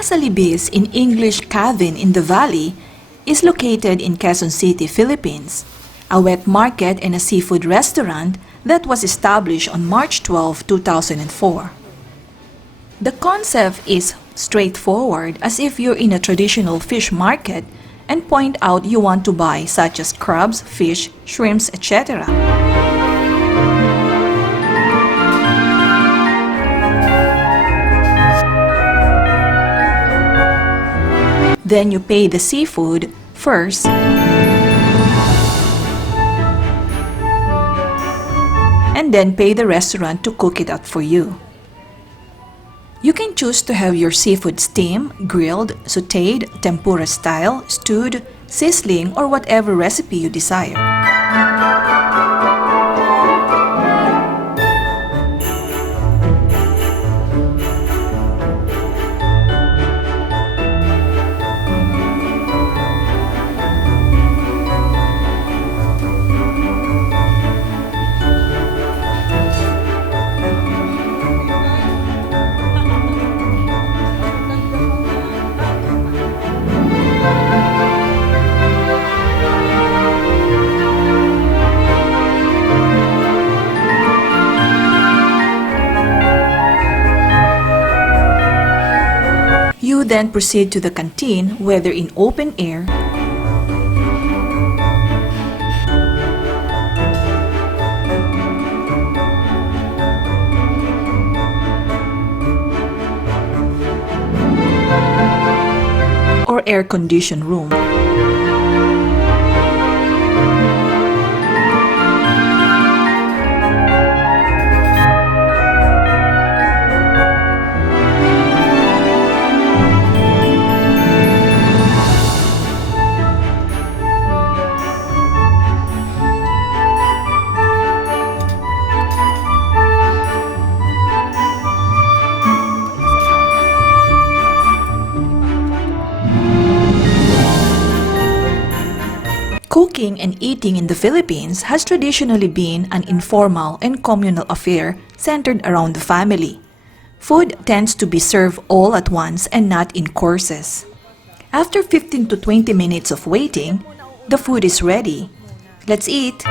Casa Libis in English Cabin in the Valley is located in Quezon City, Philippines, a wet market and a seafood restaurant that was established on March 12, 2004. The concept is straightforward, as if you're in a traditional fish market and point out you want to buy such as crabs, fish, shrimps, etc. Then you pay the seafood first, and then pay the restaurant to cook it up for you. You can choose to have your seafood steamed, grilled, sautéed, tempura style, stewed, sizzling, or whatever recipe you desire. You then proceed to the canteen, whether in open air or air-conditioned room. Cooking and eating in the Philippines has traditionally been an informal and communal affair centered around the family. Food tends to be served all at once and not in courses. After 15 to 20 minutes of waiting, the food is ready. Let's eat!